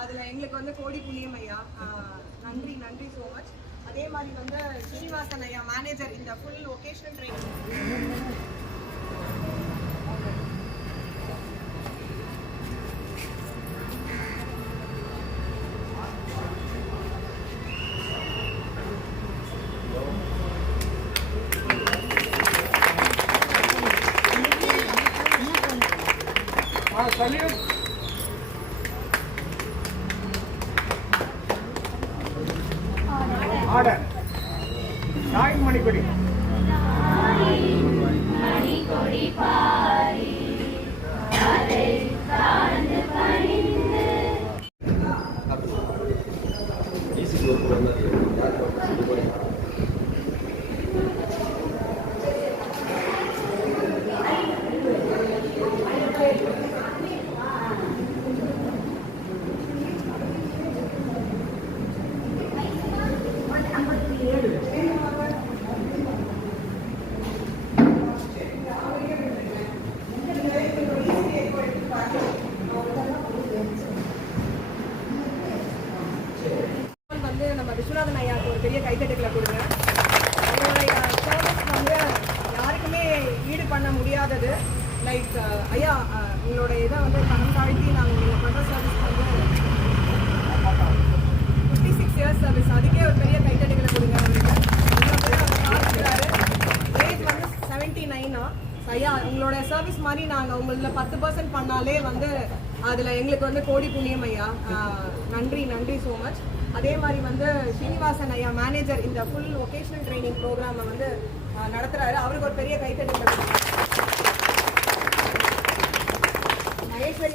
அதில் எங்களுக்கு வந்து கோடி புண்ணியம் ஐயா. நன்றி நன்றி ஸோ மச். அதே மாதிரி வந்து ஸ்ரீனிவாசன் ஐயா மேனேஜர் இந்த ஃபுல் ஒகேஷனல் ட்ரைனிங். ஆர்டர் நாயின் மணிக்கொடி நம்ம விஸ்வநாதன் ஐயாவுக்கு ஒரு பெரிய கைத்தட்டுகளை கொடுங்க. அவங்களுடைய சர்வீஸ் வந்து யாருக்குமே ஈடு பண்ண முடியாதது. லைக் ஐயா உங்களோட இதை வந்து பணம் தாழ்த்தி நாங்கள் நீங்கள் பண்ணுற சர்வீஸ் வந்து 56 இயர்ஸ் சர்வீஸ், அதுக்கே ஒரு பெரிய கைத்தட்டுகளை கொடுங்க. ஏஜ் வந்து 79. ஐயா உங்களோட சர்வீஸ் மாதிரி நாங்கள் உங்களில் 10% பண்ணாலே வந்து அதில் எங்களுக்கு வந்து கோடி புண்ணியம் ஐயா. நன்றி நன்றி ஸோ மச். அதே மாதிரி வந்து ஸ்ரீனிவாசன் ஐயா மேனேஜர் இந்த ஃபுல் ஒகேஷனல் ட்ரைனிங் ப்ரோக்ராமை வந்து நடத்துகிறாரு. அவருக்கு ஒரு பெரிய கைத்தட்டல். மகேஸ்வரி